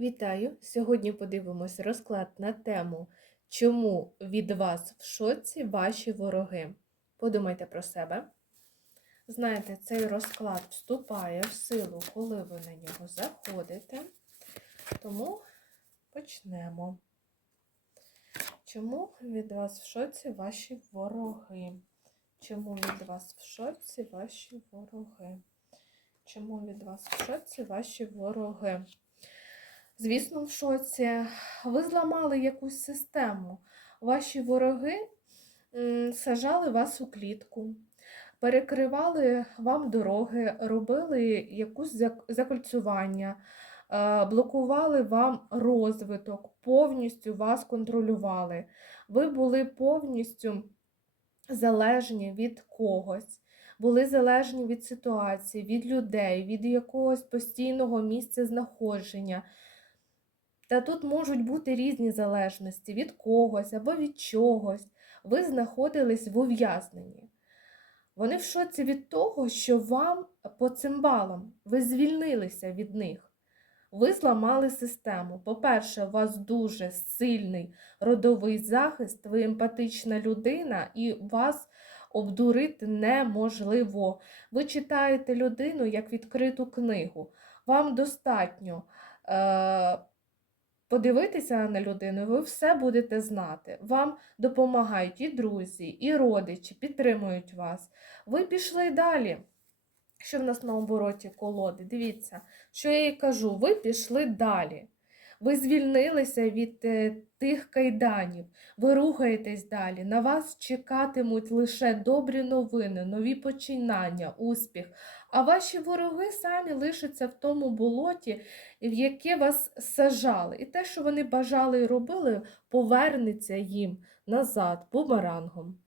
Вітаю! Сьогодні подивимось розклад на тему Чому від вас в шоці ваші вороги? Подумайте про себе. Знаєте, цей розклад вступає в силу, коли ви на нього заходите. Тому почнемо. Чому від вас в шоці ваші вороги? Чому від вас в шоці ваші вороги? Чому від вас в шоці ваші вороги? Звісно, в шоці. Ви зламали якусь систему. Ваші вороги сажали вас у клітку, перекривали вам дороги, робили якусь закольцювання, е, блокували вам розвиток, повністю вас контролювали. Ви були повністю залежні від когось. Були залежні від ситуації, від людей, від якогось постійного місця знаходження. Та тут можуть бути різні залежності від когось або від чогось. Ви знаходились в ув'язненні. Вони в шоці від того, що вам по цим балам ви звільнилися від них. Ви зламали систему. По-перше, у вас дуже сильний родовий захист, ви емпатична людина, і вас обдурити неможливо. Ви читаєте людину як відкриту книгу. Вам достатньо. Е- подивитися на людину, ви все будете знати. Вам допомагають і друзі, і родичі, підтримують вас. Ви пішли далі. Що в нас на обороті колоди? Дивіться, що я їй кажу, ви пішли далі. Ви звільнилися від е, тих кайданів, ви рухаєтесь далі. На вас чекатимуть лише добрі новини, нові починання, успіх. А ваші вороги самі лишаться в тому болоті, в яке вас сажали. І те, що вони бажали і робили, повернеться їм назад бумерангом.